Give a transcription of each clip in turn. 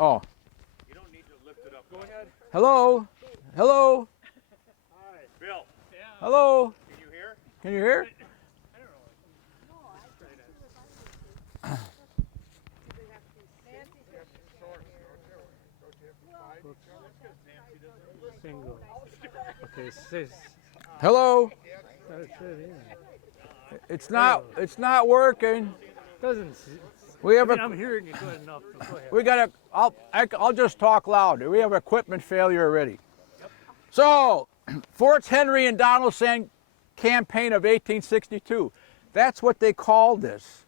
Oh. You don't need to lift it up. Go ahead. Hello? Hello? Hi. Bill. Yeah. Hello? Can you hear? Can you hear? I don't know. Single. Okay, sis. Hello? That's it, yeah. It's not working. Doesn't. We have I'm hearing it good enough. So go ahead. I'll just talk loud. We have equipment failure already. So, Forts Henry and Donaldson campaign of 1862. That's what they called this.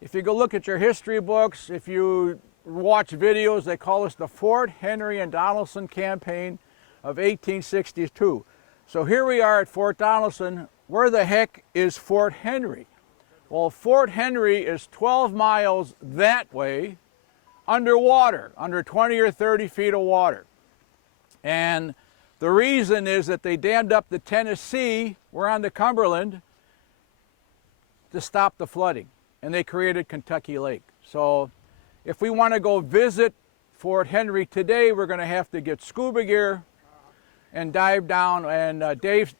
If you go look at your history books, if you watch videos, they call this the Fort Henry and Donaldson campaign of 1862. So here we are at Fort Donelson. Where the heck is Fort Henry? Well, Fort Henry is 12 miles that way, underwater, under 20 or 30 feet of water. And the reason is that they dammed up the Tennessee, we're on the Cumberland, to stop the flooding. And they created Kentucky Lake. So if we want to go visit Fort Henry today, we're going to have to get scuba gear and dive down. And Dave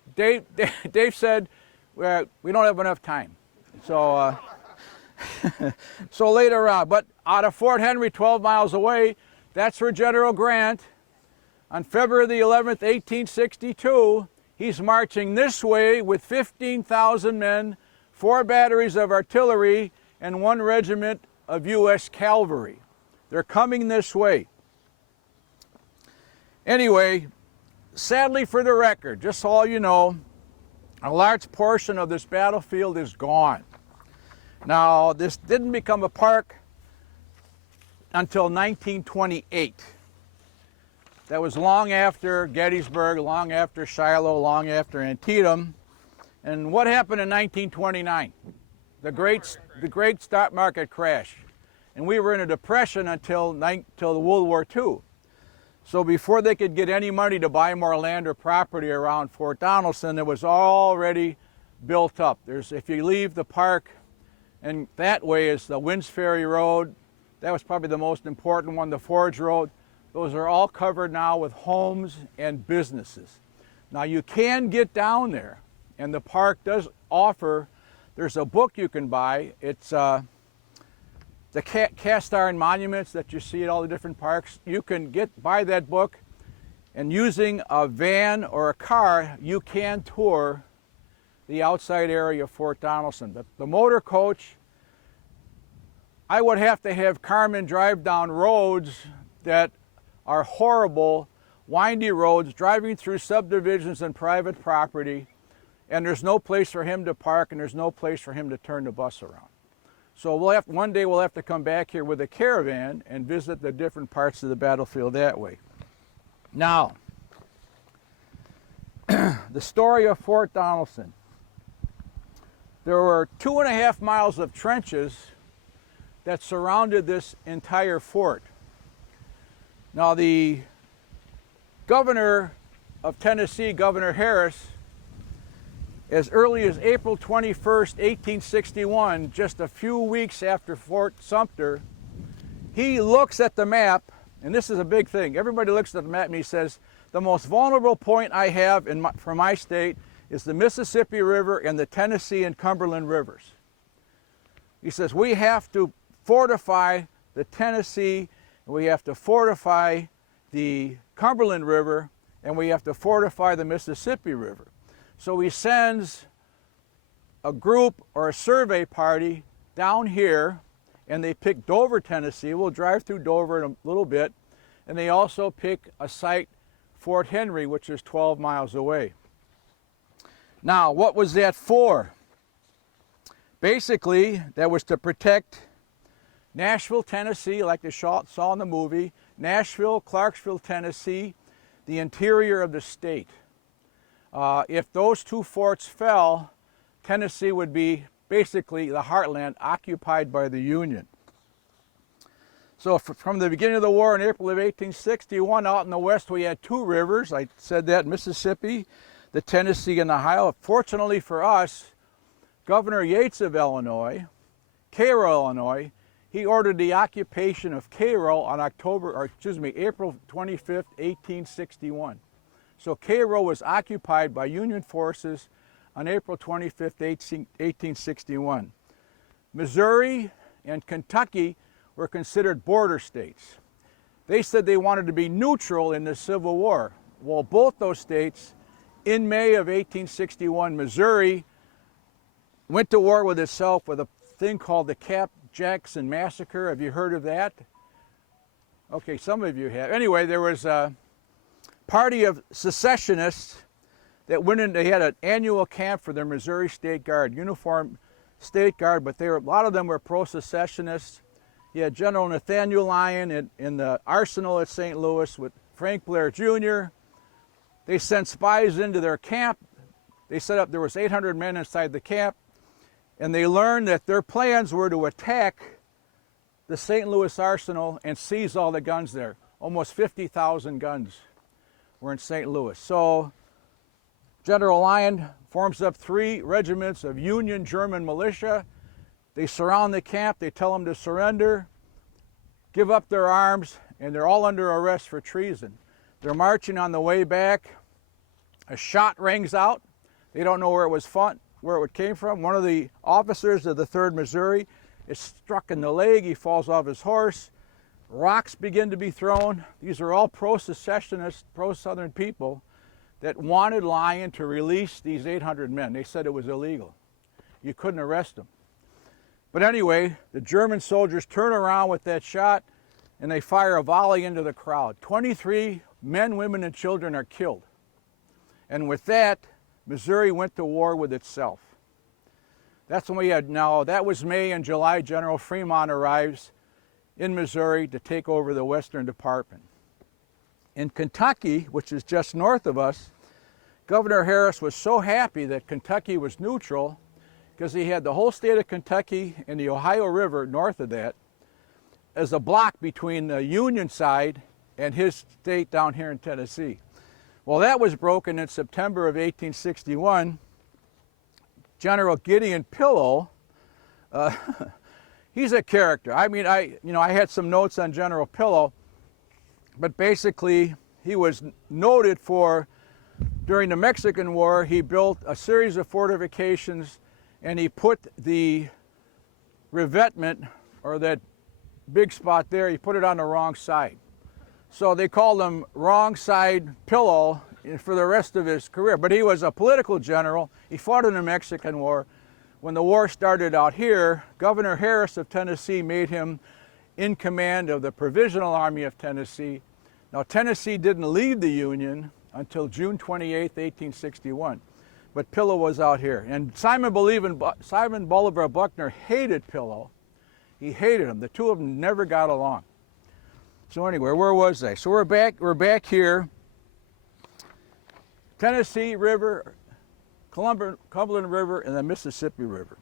said we don't have enough time. So, so later on, but out of Fort Henry, 12 miles away, that's where General Grant, on February the 11th, 1862, he's marching this way with 15,000 men, 4 batteries of artillery, and 1 regiment of U.S. cavalry. They're coming this way. Anyway, sadly for the record, just so all you know, a large portion of this battlefield is gone. Now, this didn't become a park until 1928. That was long after Gettysburg, long after Shiloh, long after Antietam. And what happened in 1929? The great stock market crash. And we were in a depression until the World War II. So before they could get any money to buy more land or property around Fort Donelson, it was already built up. If you leave the park, and that way is the Winds Ferry Road. That was probably the most important one, the Forge Road. Those are all covered now with homes and businesses. Now you can get down there, and the park does offer, there's a book you can buy. It's the cast iron monuments that you see at all the different parks. You can buy that book, and using a van or a car, you can tour the outside area of Fort Donelson. But the motor coach, I would have to have Carmen drive down roads that are horrible, windy roads, driving through subdivisions and private property, and there's no place for him to park, and there's no place for him to turn the bus around. So one day we'll have to come back here with a caravan and visit the different parts of the battlefield that way. Now, the story of Fort Donelson. There were 2.5 miles of trenches that surrounded this entire fort. Now, the governor of Tennessee, Governor Harris, as early as April 21st, 1861, just a few weeks after Fort Sumter, he looks at the map, and this is a big thing. Everybody looks at the map and he says, the most vulnerable point I have for my state is the Mississippi River and the Tennessee and Cumberland rivers. He says, we have to fortify the Tennessee, and we have to fortify the Cumberland River, and we have to fortify the Mississippi River. So he sends a group or a survey party down here, and they pick Dover, Tennessee. We'll drive through Dover in a little bit. And they also pick a site, Fort Henry, which is 12 miles away. Now, what was that for? Basically, that was to protect Nashville, Tennessee, like they saw in the movie, Nashville, Clarksville, Tennessee, the interior of the state. If those 2 forts fell, Tennessee would be basically the heartland occupied by the Union. So from the beginning of the war in April of 1861, out in the west we had 2 rivers. I said that, Mississippi, the Tennessee, and the Ohio. Fortunately for us, Governor Yates of Illinois, Cairo, Illinois, he ordered the occupation of Cairo on April 25th, 1861. So Cairo was occupied by Union forces on April 25th, 1861. Missouri and Kentucky were considered border states. They said they wanted to be neutral in the Civil War. Well, both those states, in May of 1861, Missouri went to war with itself with a thing called the Cap Jackson Massacre. Have you heard of that? Okay, some of you have. Anyway, there was a party of secessionists that went in. They had an annual camp for their Missouri State Guard, uniformed State Guard, but a lot of them were pro-secessionists. You had General Nathaniel Lyon in the arsenal at St. Louis with Frank Blair Jr. They sent spies into their camp. They set up, there was 800 men inside the camp, and they learned that their plans were to attack the St. Louis arsenal and seize all the guns there. Almost 50,000 guns were in St. Louis. So General Lyon forms up 3 regiments of Union German militia. They surround the camp, they tell them to surrender, give up their arms, and they're all under arrest for treason. They're marching on the way back. A shot rings out. They don't know where it came from. One of the officers of the 3rd Missouri is struck in the leg. He falls off his horse. Rocks begin to be thrown. These are all pro-secessionist, pro-Southern people that wanted Lyon to release these 800 men. They said it was illegal. You couldn't arrest them. But anyway, the German soldiers turn around with that shot and they fire a volley into the crowd. 23 men, women, and children are killed. And with that, Missouri went to war with itself. That's when we had now, that was May and July. General Fremont arrives in Missouri to take over the Western Department. In Kentucky, which is just north of us, Governor Harris was so happy that Kentucky was neutral because he had the whole state of Kentucky and the Ohio River north of that as a block between the Union side and his state down here in Tennessee. Well, that was broken in September of 1861. General Gideon Pillow, he's a character. I mean, I had some notes on General Pillow, but basically he was noted for, during the Mexican War, he built a series of fortifications and he put the revetment, or that big spot there, he put it on the wrong side. So they called him Wrong Side Pillow for the rest of his career. But he was a political general. He fought in the Mexican War. When the war started out here, Governor Harris of Tennessee made him in command of the Provisional Army of Tennessee. Now, Tennessee didn't leave the Union until June 28, 1861. But Pillow was out here. And Simon Bolivar Buckner hated Pillow. He hated him. The two of them never got along. So anyway, where was I? So we're back here. Tennessee River, Cumberland River, and the Mississippi River.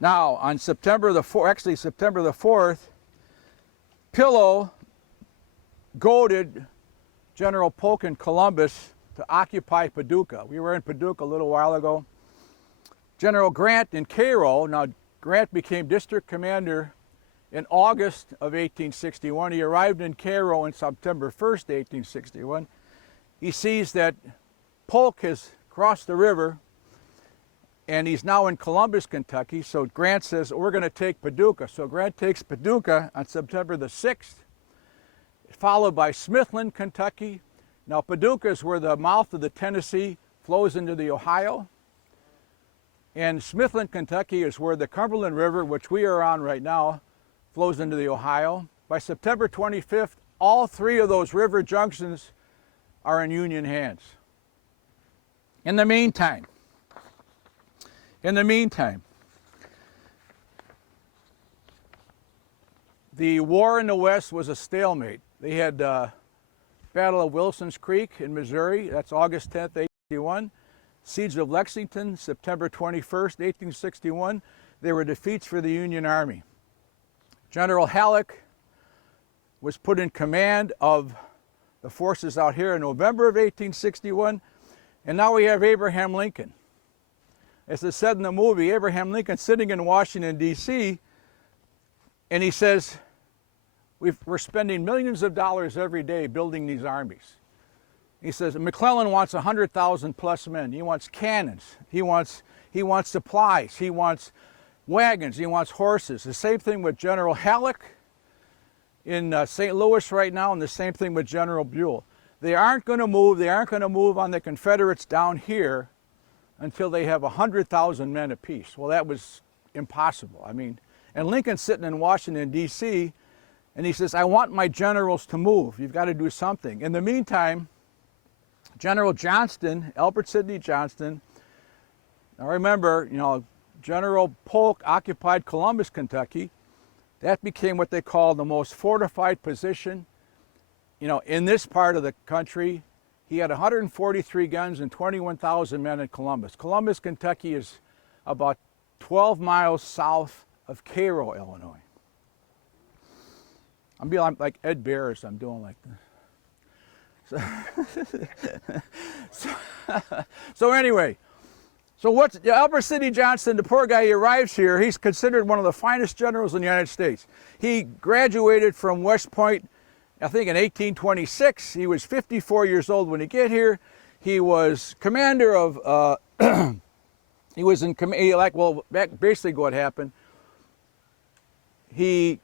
Now, on September the 4th, Pillow goaded General Polk in Columbus to occupy Paducah. We were in Paducah a little while ago. General Grant in Cairo, now Grant became district commander in August of 1861. He arrived in Cairo on September 1st, 1861. He sees that Polk has crossed the river and he's now in Columbus, Kentucky. So Grant says, we're going to take Paducah. So Grant takes Paducah on September the 6th, followed by Smithland, Kentucky. Now Paducah is where the mouth of the Tennessee flows into the Ohio. And Smithland, Kentucky is where the Cumberland River, which we are on right now, flows into the Ohio. By September 25th, all 3 of those river junctions are in Union hands. In the meantime, the war in the West was a stalemate. They had Battle of Wilson's Creek in Missouri, that's August 10th, 1861. Siege of Lexington, September 21st, 1861. They were defeats for the Union Army. General Halleck was put in command of the forces out here in November of 1861, and now we have Abraham Lincoln. As it said in the movie, Abraham Lincoln sitting in Washington, D.C., And he says, we're spending millions of dollars every day building these armies. He says, McClellan wants 100,000 plus men. He wants cannons. He wants supplies. He wants wagons. He wants horses. The same thing with General Halleck in St. Louis right now, and the same thing with General Buell. They aren't going to move. They aren't going to move on the Confederates down here until they have 100,000 men apiece. Well, that was impossible. I mean, and Lincoln's sitting in Washington, D.C., and he says, I want my generals to move. You've got to do something. In the meantime, General Johnston, Albert Sidney Johnston, now remember, General Polk occupied Columbus, Kentucky. That became what they call the most fortified position, in this part of the country. He had 143 guns and 21,000 men in Columbus. Columbus, Kentucky is about 12 miles south of Cairo, Illinois. I'm being like Ed Bears, I'm doing like this. So anyway, Albert Sidney Johnston, the poor guy, he arrives here. He's considered one of the finest generals in the United States. He graduated from West Point, I think in 1826. He was 54 years old when he get here. He was commander of, he was in command, basically what happened. He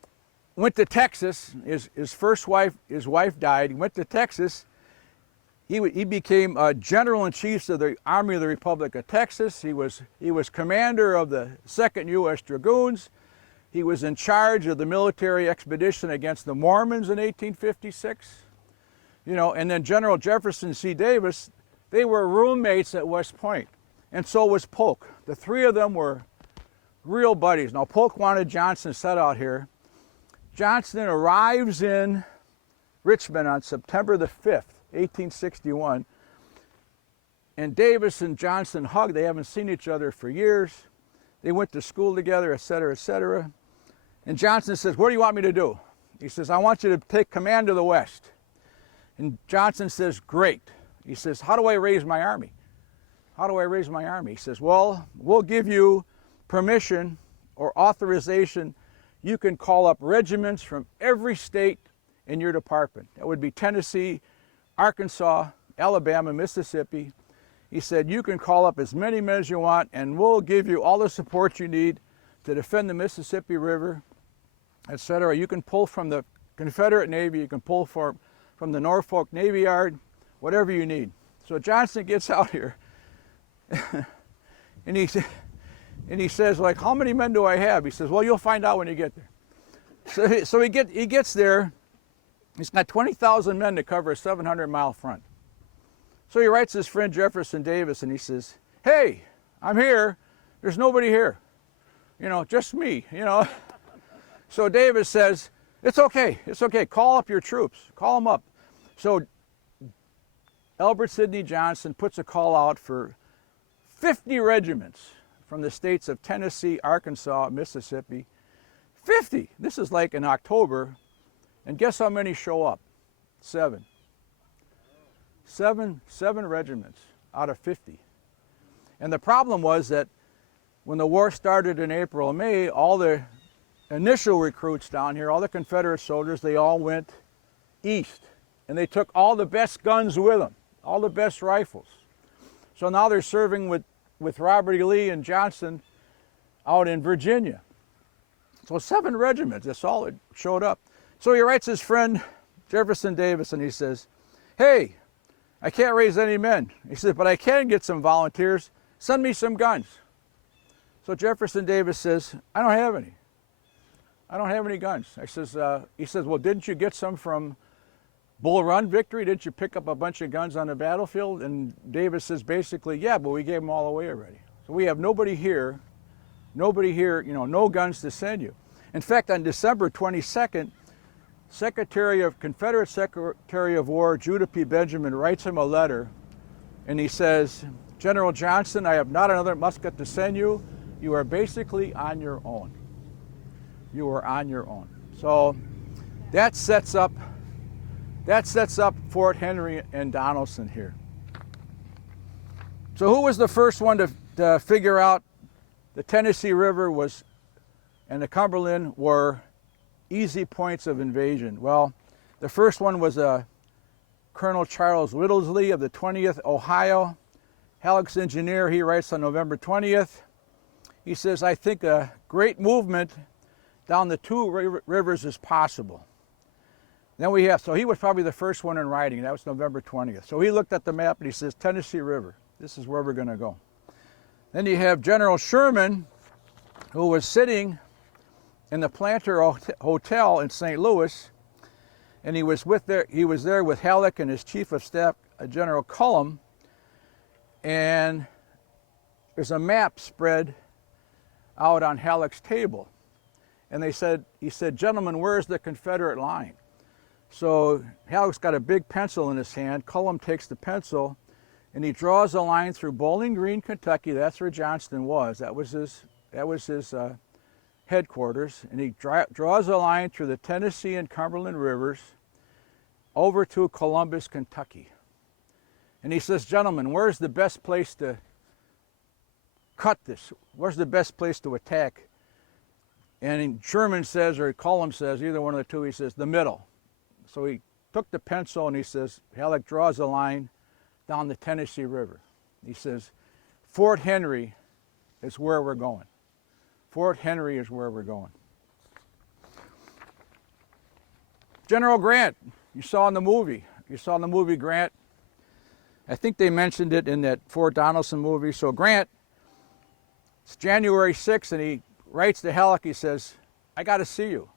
went to Texas. His first wife, his wife died. He went to Texas. He became General-in-Chief of the Army of the Republic of Texas. He was commander of the 2nd U.S. Dragoons. He was in charge of the military expedition against the Mormons in 1856. And then General Jefferson C. Davis, they were roommates at West Point. And so was Polk. The three of them were real buddies. Now, Polk wanted Johnston set out here. Johnston arrives in Richmond on September the 5th, 1861. And Davis and Johnston hug. They haven't seen each other for years. They went to school together, et cetera, et cetera. And Johnston says, what do you want me to do? He says, I want you to take command of the West. And Johnston says, great. He says, how do I raise my army? How do I raise my army? He says, well, we'll give you permission or authorization. You can call up regiments from every state in your department. That would be Tennessee, Arkansas, Alabama, Mississippi. He said, you can call up as many men as you want, and we'll give you all the support you need to defend the Mississippi River, etc. You can pull from the Confederate Navy. You can pull from the Norfolk Navy Yard, whatever you need. So Johnston gets out here, and he says, like, how many men do I have? He says, well, you'll find out when you get there. So he gets there. He's got 20,000 men to cover a 700-mile front. So he writes his friend Jefferson Davis, and he says, hey, I'm here. There's nobody here. Just me, So Davis says, it's okay. Call up your troops. Call them up. So Albert Sidney Johnston puts a call out for 50 regiments from the states of Tennessee, Arkansas, Mississippi. 50. This is like in October. And guess how many show up? 7. 7 regiments out of 50. And the problem was that when the war started in April and May, all the initial recruits down here, all the Confederate soldiers, they all went east. And they took all the best guns with them, all the best rifles. So now they're serving with Robert E. Lee and Johnston out in Virginia. So 7 regiments, that's all that showed up. So he writes his friend Jefferson Davis, and he says, hey, I can't raise any men. He says, but I can get some volunteers. Send me some guns. So Jefferson Davis says, I don't have any. I don't have any guns. He says, well, didn't you get some from Bull Run victory? Didn't you pick up a bunch of guns on the battlefield? And Davis says basically, yeah, but we gave them all away already. So we have nobody here, no guns to send you. In fact, on December 22nd, Confederate Secretary of War Judah P. Benjamin writes him a letter, and he says, General Johnston, I have not another musket to send you. You are basically on your own. You are on your own. So that sets up Fort Henry and Donelson here. So who was the first one to figure out the Tennessee River and the Cumberland were easy points of invasion. Well, the first one was Colonel Charles Whittlesley of the 20th Ohio. Halleck's engineer, he writes on November 20th. He says, I think a great movement down the two rivers is possible. Then we have, so he was probably the first one in writing. That was November 20th. So he looked at the map and he says, Tennessee River, this is where we're going to go. Then you have General Sherman, who was sitting in the Planter Hotel in St. Louis, and he was there with Halleck and his chief of staff, General Cullom, and there's a map spread out on Halleck's table. And he said, gentlemen, where's the Confederate line? So Halleck's got a big pencil in his hand. Cullom takes the pencil and he draws a line through Bowling Green, Kentucky. That's where Johnston was. That was his headquarters. And he draws a line through the Tennessee and Cumberland rivers over to Columbus, Kentucky. And he says, gentlemen, where's the best place to cut this? Where's the best place to attack? And Sherman says, or Cullom says, either one of the two, he says, the middle. So he took the pencil and he says, Halleck draws a line down the Tennessee River. He says, Fort Henry is where we're going. Fort Henry is where we're going. General Grant, you saw in the movie. You saw in the movie Grant. I think they mentioned it in that Fort Donelson movie. So Grant, it's January 6th, and he writes to Halleck, he says, I got to see you.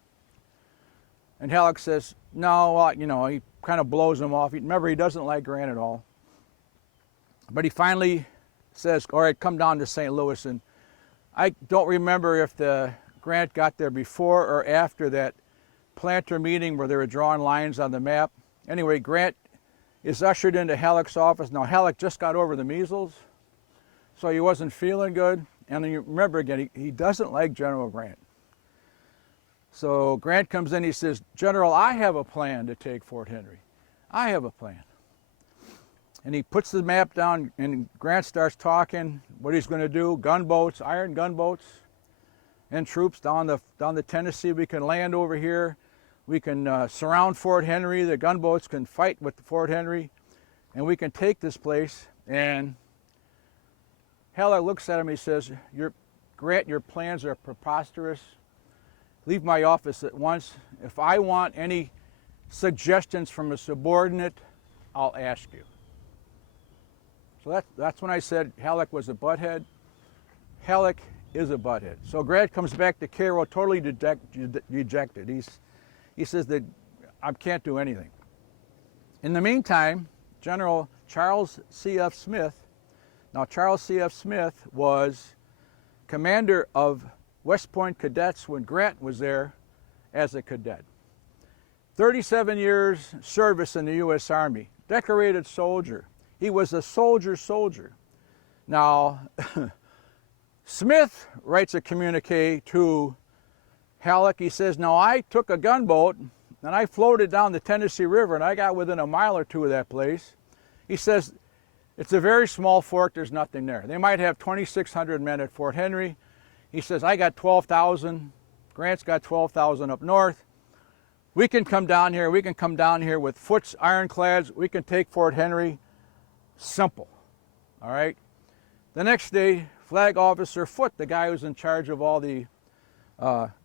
And Halleck says, no, he kind of blows him off. Remember, he doesn't like Grant at all. But he finally says, all right, come down to St. Louis. And I don't remember if the Grant got there before or after that planter meeting where they were drawing lines on the map. Anyway, Grant is ushered into Halleck's office. Now, Halleck just got over the measles, so he wasn't feeling good. And you remember again, he doesn't like General Grant. So Grant comes in, he says, General, I have a plan to take Fort Henry. I have a plan. And he puts the map down, and Grant starts talking what he's going to do. Gunboats, iron gunboats, and troops down the Tennessee. We can land over here. We can surround Fort Henry. The gunboats can fight with Fort Henry, and we can take this place. And Halleck looks at him, he says, Grant, your plans are preposterous. Leave my office at once. If I want any suggestions from a subordinate, I'll ask you. So that's when I said Halleck was a butthead. Halleck is a butthead. So Grant comes back to Cairo totally dejected. He says that I can't do anything. In the meantime, General Charles C.F. Smith, now Charles C.F. Smith was commander of West Point Cadets when Grant was there as a cadet. 37 years service in the U.S. Army, decorated soldier. He was a soldier. Now, Smith writes a communique to Halleck. He says, now I took a gunboat and I floated down the Tennessee River and I got within a mile or two of that place. He says, it's a very small fort, there's nothing there. They might have 2,600 men at Fort Henry. He says, I got 12,000. Grant's got 12,000 up north. We can come down here. We can come down here with Foote's ironclads. We can take Fort Henry. Simple. All right? The next day, Flag Officer Foote, the guy who's in charge of all the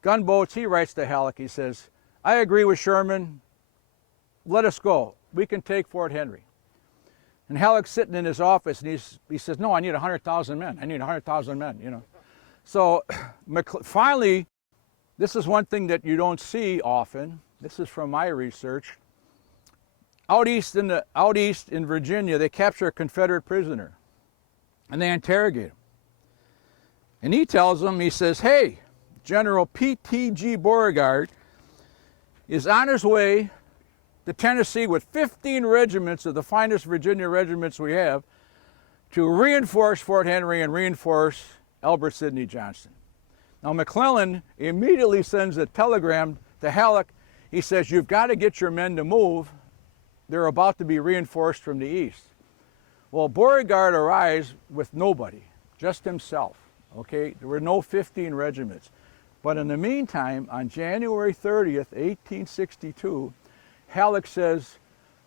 gunboats, he writes to Halleck. He says, I agree with Sherman. Let us go. We can take Fort Henry. And Halleck's sitting in his office, and he says, no, I need 100,000 men. I need 100,000 men, So finally, this is one thing that you don't see often. This is from my research. Out east in Virginia, they capture a Confederate prisoner, and they interrogate him. And he tells them, he says, hey, General P.T.G. Beauregard is on his way to Tennessee with 15 regiments of the finest Virginia regiments we have to reinforce Fort Henry and reinforce Albert Sidney Johnston. Now McClellan immediately sends a telegram to Halleck. He says, you've got to get your men to move. They're about to be reinforced from the east. Well, Beauregard arrives with nobody, just himself, okay? There were no 15 regiments. But in the meantime, on January 30th, 1862, Halleck says,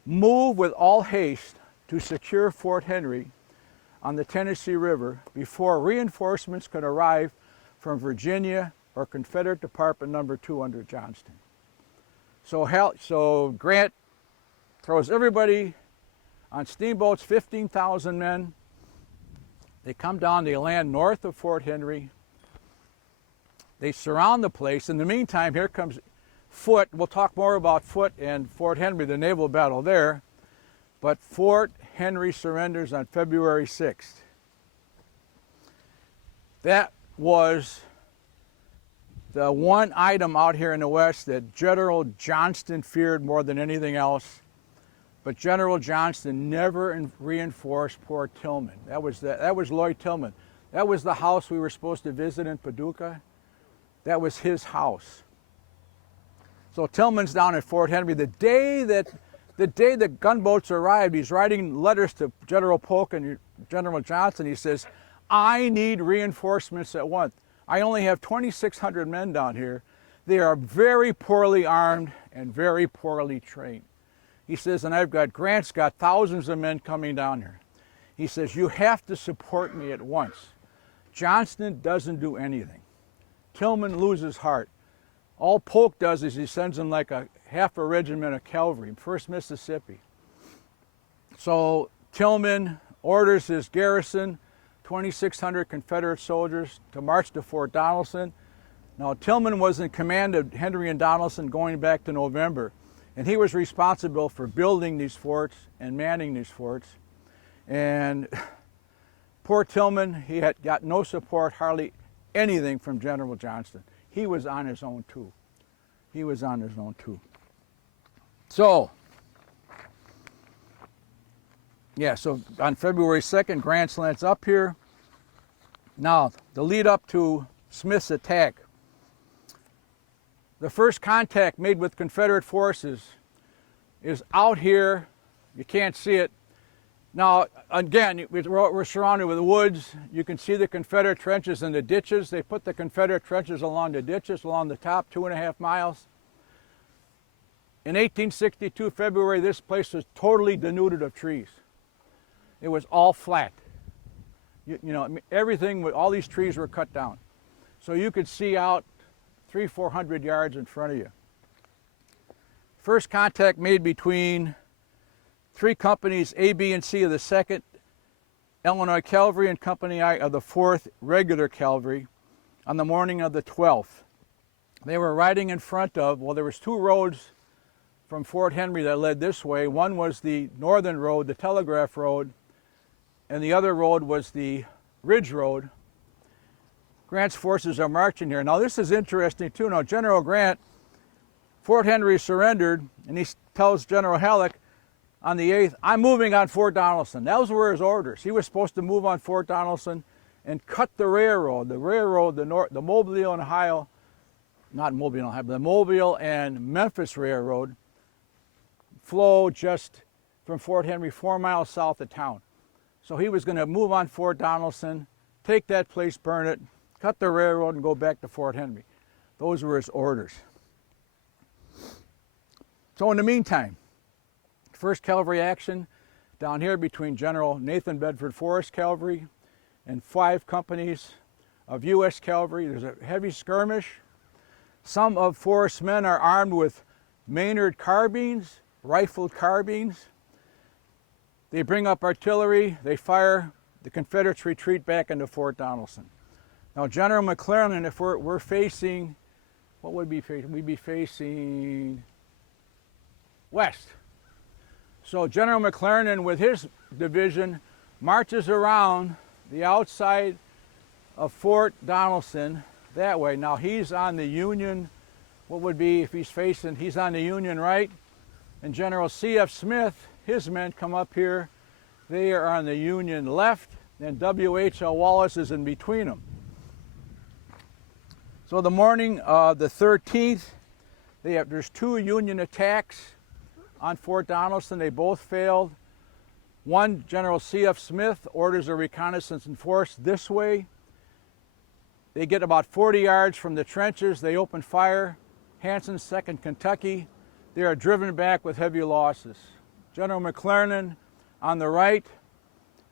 move with all haste to secure Fort Henry on the Tennessee River before reinforcements could arrive from Virginia or Confederate Department Number 2 under Johnston. So Grant throws everybody on steamboats, 15,000 men. They come down, they land north of Fort Henry. They surround the place. In the meantime, here comes Foote. We'll talk more about Foote and Fort Henry, the naval battle there. But Fort Henry surrenders on February 6th. That was the one item out here in the West that General Johnston feared more than anything else. But General Johnston never reinforced poor Tillman. That was Lloyd Tillman. That was the house we were supposed to visit in Paducah. That was his house. So Tillman's down at Fort Henry. The day the gunboats arrived, he's writing letters to General Polk and General Johnson. He says, I need reinforcements at once. I only have 2,600 men down here. They are very poorly armed and very poorly trained. He says, and Grant's got thousands of men coming down here. He says, you have to support me at once. Johnston doesn't do anything. Tillman loses heart. All Polk does is he sends him like half a regiment of cavalry, 1st Mississippi. So Tillman orders his garrison, 2,600 Confederate soldiers, to march to Fort Donelson. Now Tillman was in command of Henry and Donaldson going back to November, and he was responsible for building these forts and manning these forts. And poor Tillman, he had got no support, hardly anything from General Johnston. He was on his own too. He was on his own too. So on February 2nd, Grant lands up here. Now, the lead up to Smith's attack. The first contact made with Confederate forces is out here. You can't see it. Now, again, we're surrounded with woods. You can see the Confederate trenches and the ditches. They put the Confederate trenches along the ditches, along the top, 2.5 miles. In 1862, February, this place was totally denuded of trees. It was all flat. Everything, all these trees were cut down. So you could see out 300-400 yards in front of you. First contact made between 3 companies, A, B, and C of the 2nd Illinois Cavalry and Company I of the 4th Regular Cavalry on the morning of the 12th. They were riding in front of, there was 2 roads from Fort Henry that led this way. One was the northern road, the Telegraph Road, and the other road was the Ridge Road. Grant's forces are marching here. Now this is interesting too. Now General Grant, Fort Henry surrendered, and he tells General Halleck on the 8th, I'm moving on Fort Donelson. Those were his orders. He was supposed to move on Fort Donelson and cut the railroad, the Mobile and Ohio, not Mobile and Ohio, but the Mobile and Memphis Railroad flow just from Fort Henry 4 miles south of town. So he was going to move on Fort Donelson, take that place, burn it, cut the railroad, and go back to Fort Henry. Those were his orders. So in the meantime, first cavalry action down here between General Nathan Bedford Forrest Cavalry and 5 companies of U.S. Cavalry. There's a heavy skirmish. Some of Forrest's men are armed with Maynard carbines, rifled carbines. They bring up artillery, they fire, the Confederates retreat back into Fort Donelson. Now General McClellan, if we're facing, what would we be facing? We'd be facing west. So General McClellan with his division marches around the outside of Fort Donelson that way. Now he's on the Union, what would be if he's on the Union right, and General C.F. Smith, his men come up here. They are on the Union left, and W.H.L. Wallace is in between them. So the morning of the 13th, there's 2 Union attacks on Fort Donelson. They both failed. One, General C.F. Smith, orders a reconnaissance in force this way. They get about 40 yards from the trenches. They open fire. Hanson's 2nd Kentucky. They are driven back with heavy losses. General McClernand on the right,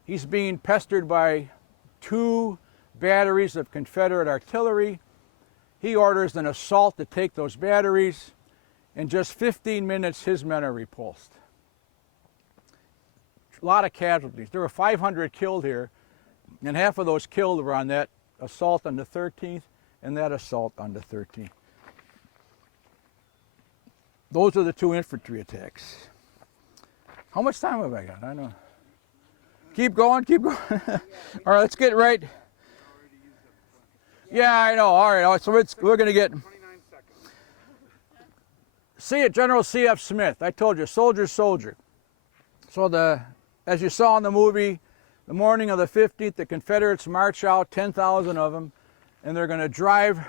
he's being pestered by 2 batteries of Confederate artillery. He orders an assault to take those batteries. In just 15 minutes, his men are repulsed. A lot of casualties. There were 500 killed here, and half of those killed were on that assault on the 13th and that assault on the 13th. Those are the 2 infantry attacks. How much time have I got? I know. Keep going, keep going. All right, let's get right. Yeah, I know. All right, so we're going to get. See it, General C.F. Smith. I told you, soldier, soldier. So as you saw in the movie, the morning of the 15th, the Confederates march out, 10,000 of them, and they're going to drive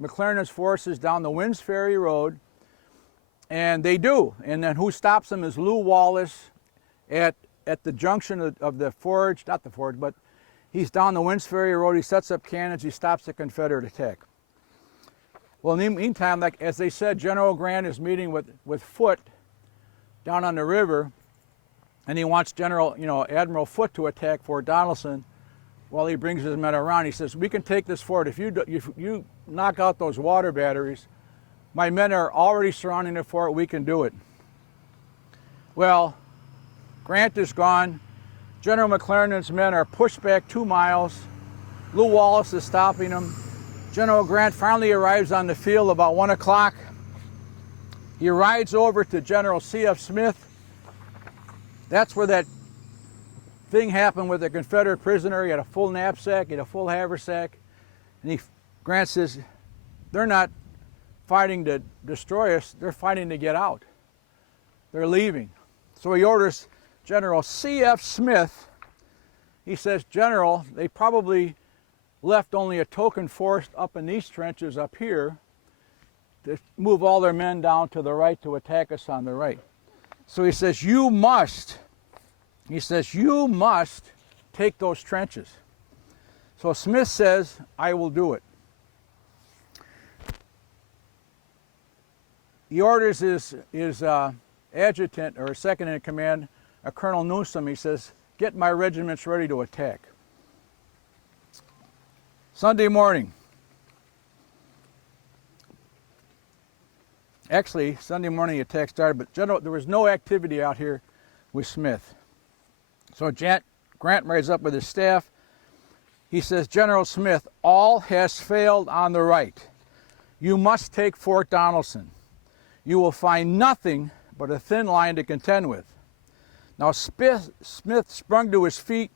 McClernand's forces down the Winds Ferry Road, and they do. And then who stops them is Lew Wallace at the junction of the forge, not the forge, but he's down the Winds Ferry Road. He sets up cannons. He stops the Confederate attack. Well, in the meantime, like as they said, General Grant is meeting with Foote down on the river, and he wants Admiral Foote to attack Fort Donelson while he brings his men around. He says, we can take this fort. If you knock out those water batteries, my men are already surrounding the fort. We can do it. Well, Grant is gone. General McClernand's men are pushed back 2 miles. Lew Wallace is stopping them. General Grant finally arrives on the field about 1 o'clock. He rides over to General C.F. Smith. That's where that thing happened with the Confederate prisoner. He had a full knapsack, he had a full haversack. And Grant says, they're not fighting to destroy us, they're fighting to get out. They're leaving. So he orders General C.F. Smith, he says, General, they probably left only a token force up in these trenches up here to move all their men down to the right to attack us on the right. So he says, you must take those trenches. So Smith says, I will do it. He orders his adjutant, or second in command, Colonel Newsom, he says, get my regiments ready to attack. Sunday morning. Actually, Sunday morning the attack started, but there was no activity out here with Smith. So Grant rides up with his staff. He says, General Smith, all has failed on the right. You must take Fort Donelson. You will find nothing but a thin line to contend with. Now Smith sprung to his feet.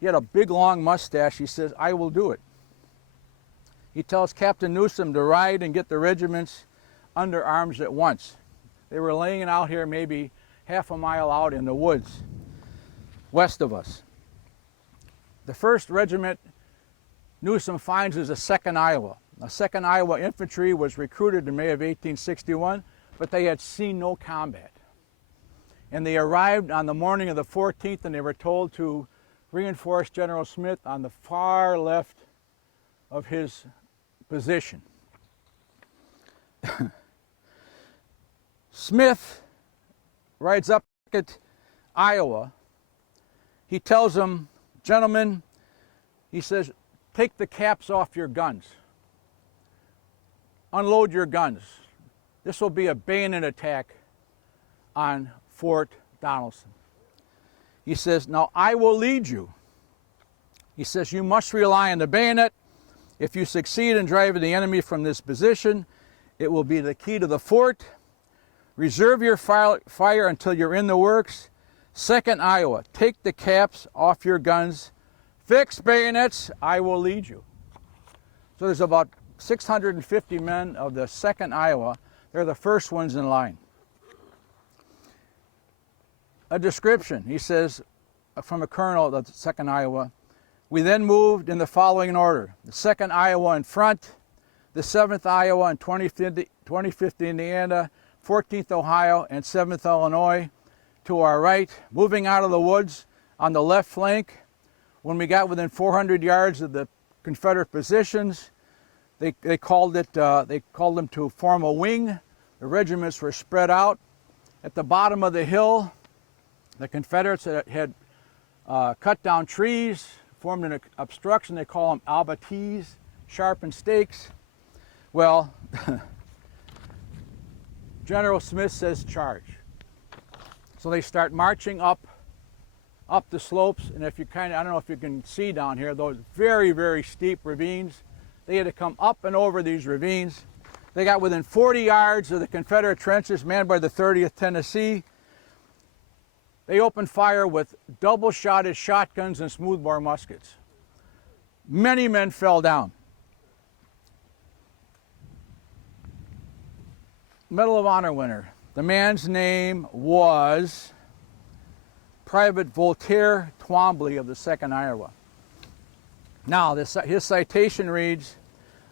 He had a big long mustache. He says, I will do it. He tells Captain Newsom to ride and get the regiments under arms at once. They were laying out here maybe half a mile out in the woods west of us. The first regiment Newsom finds is the 2nd Iowa. The 2nd Iowa Infantry was recruited in May of 1861, but they had seen no combat. And they arrived on the morning of the 14th, and they were told to reinforce General Smith on the far left of his position. Smith rides up at Iowa. He tells them, gentlemen, he says, take the caps off your guns. Unload your guns. This will be a bayonet attack on Fort Donelson. He says, now I will lead you. He says, you must rely on the bayonet. If you succeed in driving the enemy from this position, it will be the key to the fort. Reserve your fire until you're in the works. 2nd Iowa, take the caps off your guns. Fix bayonets, I will lead you. So there's about 650 men of the 2nd Iowa. They're the first ones in line. A description, he says, from a colonel of the 2nd Iowa. We then moved in the following order. The 2nd Iowa in front, the 7th Iowa and 25th Indiana, 14th Ohio, and 7th Illinois to our right, moving out of the woods on the left flank. When we got within 400 yards of the Confederate positions. They called them to form a wing. The regiments were spread out. At the bottom of the hill, the Confederates had cut down trees, formed an obstruction. They call them abatis, sharpened stakes. Well, General Smith says charge. So they start marching up the slopes, and if you I don't know if you can see down here, those very, very steep ravines. They had to come up and over these ravines. They got within 40 yards of the Confederate trenches manned by the 30th Tennessee. They opened fire with double-shotted shotguns and smoothbore muskets. Many men fell down. Medal of Honor winner. The man's name was Private Voltaire Twombly of the 2nd Iowa. Now, his citation reads,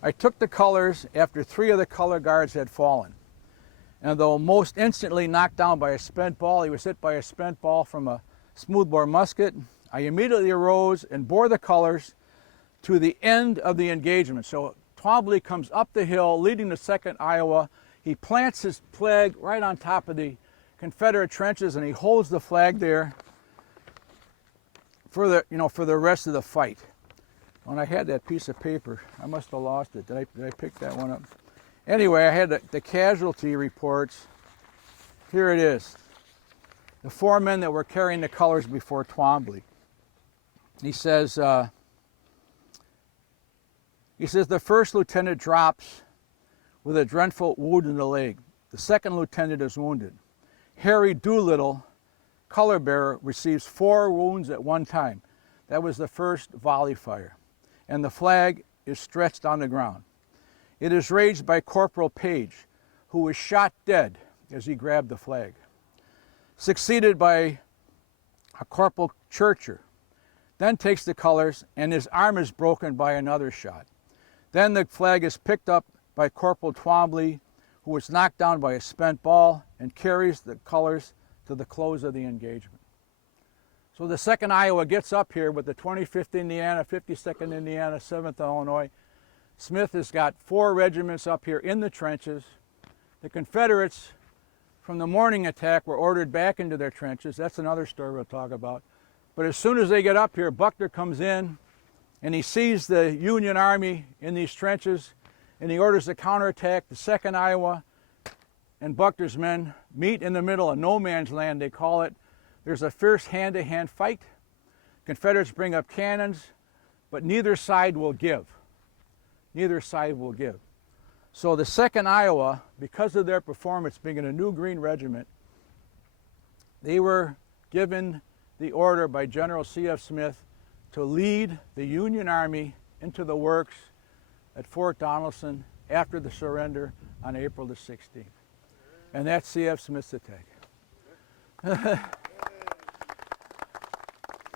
I took the colors after 3 of the color guards had fallen. And though most instantly knocked down by a spent ball, he was hit by a spent ball from a smoothbore musket. I immediately arose and bore the colors to the end of the engagement. So Twombly comes up the hill, leading the 2nd Iowa. He plants his flag right on top of the Confederate trenches, and he holds the flag there for the rest of the fight. When I had that piece of paper, I must have lost it. Did I pick that one up? Anyway, I had the casualty reports. Here it is. The 4 men that were carrying the colors before Twombly. He says the first lieutenant drops with a dreadful wound in the leg. The 2nd lieutenant is wounded. Harry Doolittle, color bearer, receives 4 wounds at one time. That was the first volley fire. And the flag is stretched on the ground. It is raised by Corporal Page, who was shot dead as he grabbed the flag. Succeeded by a Corporal Churcher, then takes the colors, and his arm is broken by another shot. Then the flag is picked up by Corporal Twombly, who was knocked down by a spent ball, and carries the colors to the close of the engagement. So the 2nd Iowa gets up here with the 25th Indiana, 52nd Indiana, 7th Illinois. Smith has got 4 regiments up here in the trenches. The Confederates, from the morning attack, were ordered back into their trenches. That's another story we'll talk about. But as soon as they get up here, Buckner comes in, and he sees the Union Army in these trenches, and he orders a counterattack. The 2nd Iowa and Buckner's men meet in the middle of no man's land, they call it. There's a fierce hand-to-hand fight. Confederates bring up cannons, but neither side will give. Neither side will give. So the 2nd Iowa, because of their performance being in a new Green Regiment, they were given the order by General C.F. Smith to lead the Union Army into the works at Fort Donelson after the surrender on April the 16th. And that's C.F. Smith's attack.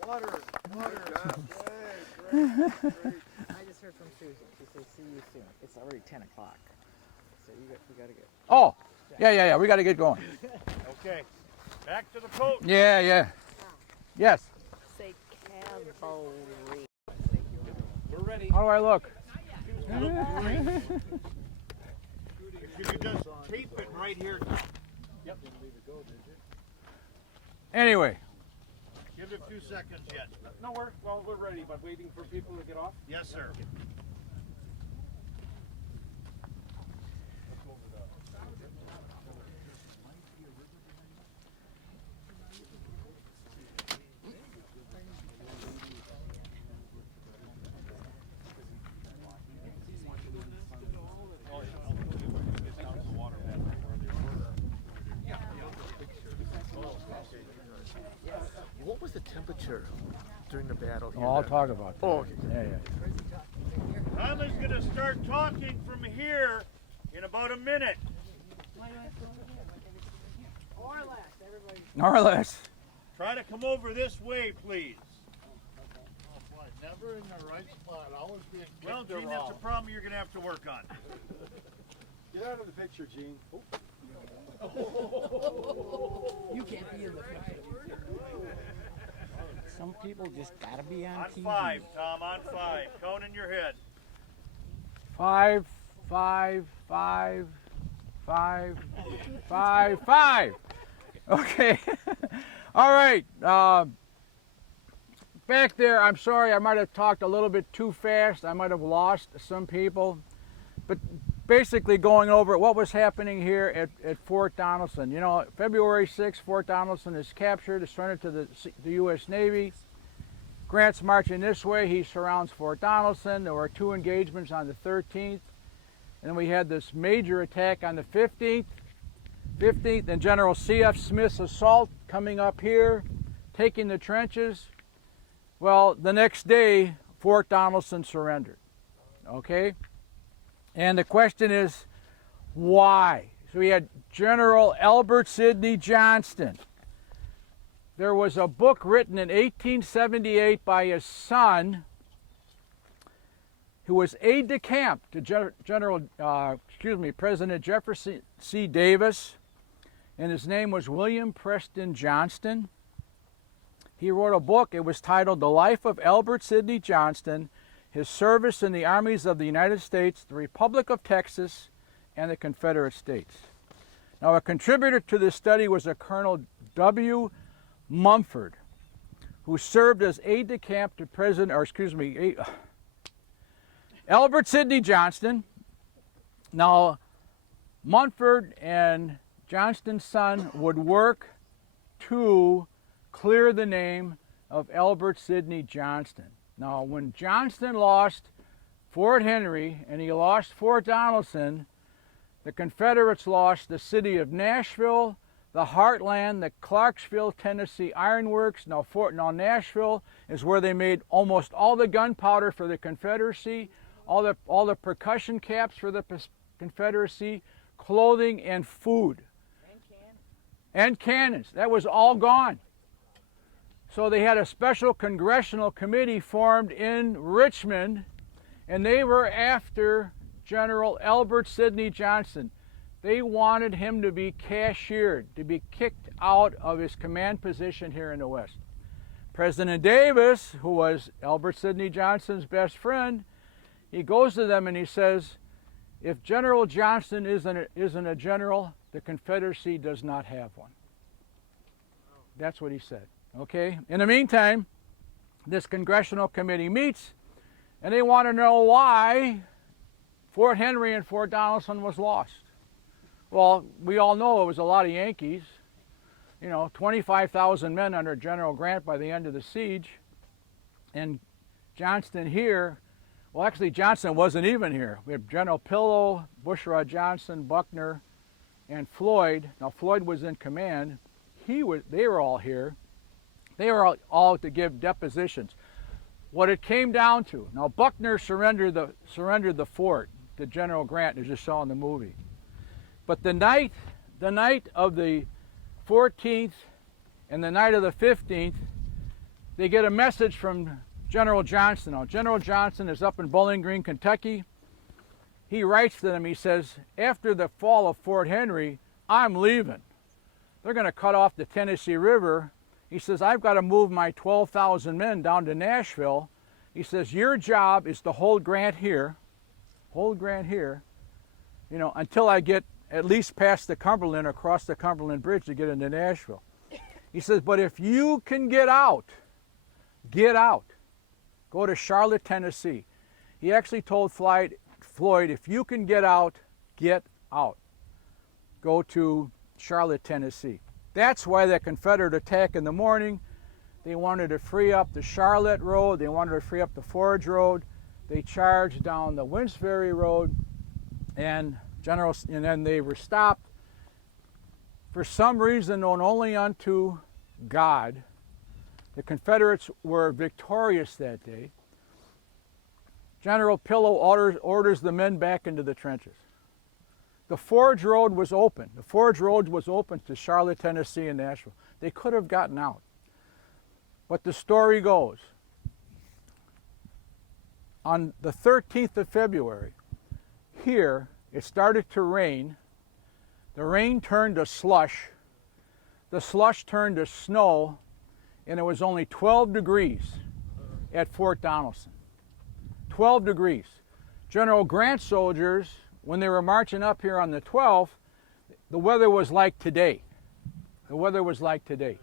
Water. I just heard from Susan. She says, see you soon. It's already 10 o'clock. So we got to get. Oh, yeah. We got to get going. Okay. Back to the coach. Yeah. Yes. Say cavalry. We're ready. How do I look? If you could just tape it right here. Yep. Anyway. Give it a few seconds yet. No, we're ready, but waiting for people to get off. Yes, sir. What was the temperature during the battle here? Oh, I'll talk about that. Oh, okay. Yeah. Tom is going to start talking from here in about a minute. More or less. Try to come over this way, please. Never in the right spot, always being Well, kicked Gene, around. that's a problem you're going to have to work on. Get out of the picture, Gene. You can't be in the picture. Some people just gotta be on On TV. 5, Tom, on 5. Cone in your head. 5, 5, 5, 5, 5, 5. Okay. All right. Back there, I'm sorry, I might have talked a little bit too fast. I might have lost some people. But basically going over what was happening here at Fort Donelson. You know, February 6th, Fort Donelson is captured, is surrendered to the U.S. Navy. Grant's marching this way. He surrounds Fort Donelson. There were 2 engagements on the 13th. And then we had this major attack on the 15th. And General C.F. Smith's assault coming up here, taking the trenches. Well, the next day, Fort Donelson surrendered. Okay? And the question is, why? So we had General Albert Sidney Johnston. There was a book written in 1878 by his son, who was aide-de-camp to President Jefferson C. Davis, and his name was William Preston Johnston. He wrote a book. It was titled The Life of Albert Sidney Johnston, His Service in the Armies of the United States, the Republic of Texas, and the Confederate States. Now, a contributor to this study was a Colonel W. Mumford, who served as aide-de-camp to Albert Sidney Johnston. Now, Mumford and Johnston's son would work to clear the name of Albert Sidney Johnston. Now, when Johnston lost Fort Henry and he lost Fort Donelson, the Confederates lost the city of Nashville, the Heartland, the Clarksville, Tennessee Ironworks. Now Nashville is where they made almost all the gunpowder for the Confederacy, all the percussion caps for the Confederacy, clothing and food. And cannons. That was all gone. So they had a special congressional committee formed in Richmond, and they were after General Albert Sidney Johnston. They wanted him to be cashiered, to be kicked out of his command position here in the West. President Davis, who was Albert Sidney Johnston's best friend, he goes to them and he says, if General Johnston isn't a general, the Confederacy does not have one. That's what he said. Okay? In the meantime, this congressional committee meets, and they want to know why Fort Henry and Fort Donelson was lost. Well, we all know it was a lot of Yankees. 25,000 men under General Grant by the end of the siege. And Johnston here, well, actually Johnston wasn't even here. We have General Pillow, Bushrod Johnson, Buckner, and Floyd. Now, Floyd was in command. They were all here. They were all to give depositions. What it came down to, now Buckner surrendered the fort to General Grant, as you saw in the movie. But the night of the 14th and the night of the 15th, they get a message from General Johnston. Now, General Johnston is up in Bowling Green, Kentucky. He writes to them, he says, after the fall of Fort Henry, I'm leaving. They're going to cut off the Tennessee River. He says, I've got to move my 12,000 men down to Nashville. He says, your job is to hold Grant here, until I get at least past the Cumberland, across the Cumberland Bridge to get into Nashville. He says, but if you can get out. Go to Charlotte, Tennessee. He actually told Floyd, if you can get out. Go to Charlotte, Tennessee. That's why that Confederate attack in the morning, they wanted to free up the Charlotte Road, they wanted to free up the Forge Road. They charged down the Winds Ferry Road, and then they were stopped. For some reason known only unto God, the Confederates were victorious that day. General Pillow orders the men back into the trenches. The Forge Road was open. The Forge Road was open to Charlotte, Tennessee, and Nashville. They could have gotten out. But the story goes, on the 13th of February, here, it started to rain. The rain turned to slush. The slush turned to snow. and it was only 12 degrees at Fort Donelson. 12 degrees. General Grant's soldiers, when they were marching up here on the 12th, the weather was like today. The weather was like today.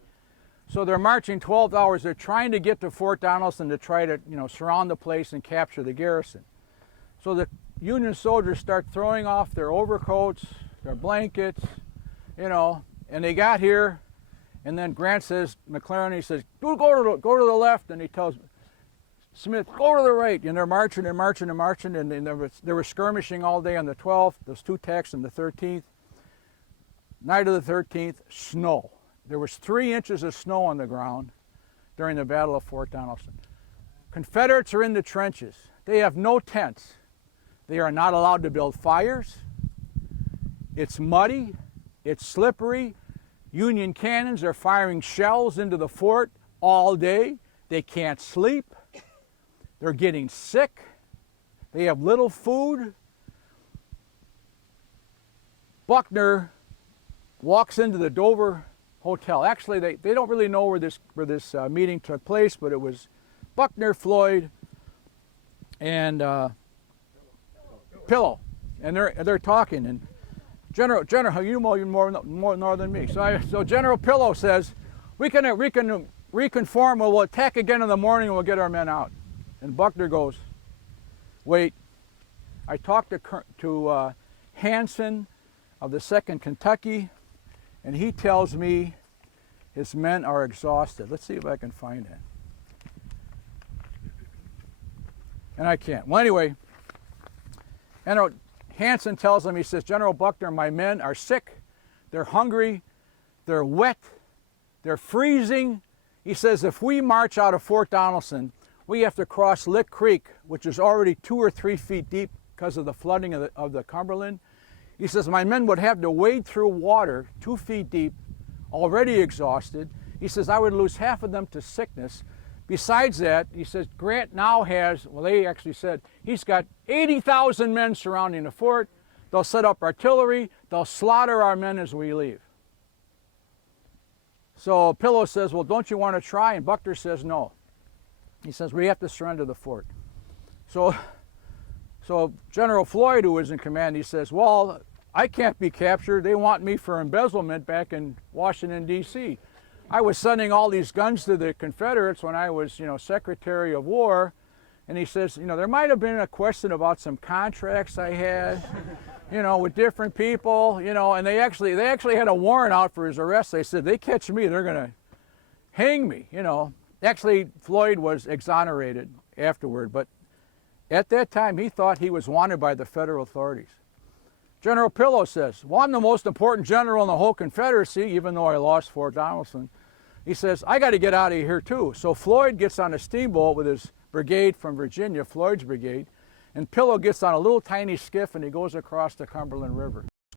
So they're marching 12 hours. They're trying to get to Fort Donelson to try to, surround the place and capture the garrison. So the Union soldiers start throwing off their overcoats, their blankets, and they got here. And then Grant says, McClellan, he says, go to the left. And he tells Smith, go to the right. And they're marching and marching and marching. And they were skirmishing all day on the 12th. Those two attacks on the 13th. Night of the 13th, snow. There was 3 inches of snow on the ground during the Battle of Fort Donelson. Confederates are in the trenches. They have no tents. They are not allowed to build fires. It's muddy. It's slippery. Union cannons are firing shells into the fort all day. They can't sleep. They're getting sick. They have little food. Buckner walks into the Dover Hotel. Actually, they don't really know where this meeting took place, but it was Buckner, Floyd, and Pillow, and they're talking. And General, you know more than me. So General Pillow says, we can reconform. We'll attack again in the morning, and we'll get our men out. And Buckner goes, wait. I talked to Hanson of the 2nd Kentucky, and he tells me his men are exhausted. Let's see if I can find it. And I can't. Well, anyway, Hanson tells him, he says, General Buckner, my men are sick, they're hungry, they're wet, they're freezing. He says, if we march out of Fort Donelson, we have to cross Lick Creek, which is already 2 or 3 feet deep because of the flooding of the Cumberland. He says, my men would have to wade through water 2 feet deep, already exhausted. He says, I would lose half of them to sickness. Besides that, he says, Grant now has, well, they actually said, he's got 80,000 men surrounding the fort. They'll set up artillery. They'll slaughter our men as we leave. So Pillow says, well, don't you want to try? And Buckner says, no. He says, we have to surrender the fort. So General Floyd, who was in command, he says, well, I can't be captured. They want me for embezzlement back in Washington, D.C. I was sending all these guns to the Confederates when I was, Secretary of War. And he says, there might have been a question about some contracts I had, with different people, and they actually had a warrant out for his arrest. They said, they catch me, they're going to hang me, Actually, Floyd was exonerated afterward, but at that time, he thought he was wanted by the federal authorities. General Pillow says, well, I'm the most important general in the whole Confederacy, even though I lost Fort Donelson. He says, I got to get out of here too. So Floyd gets on a steamboat with his brigade from Virginia, Floyd's brigade, and Pillow gets on a little tiny skiff and he goes across the Cumberland River.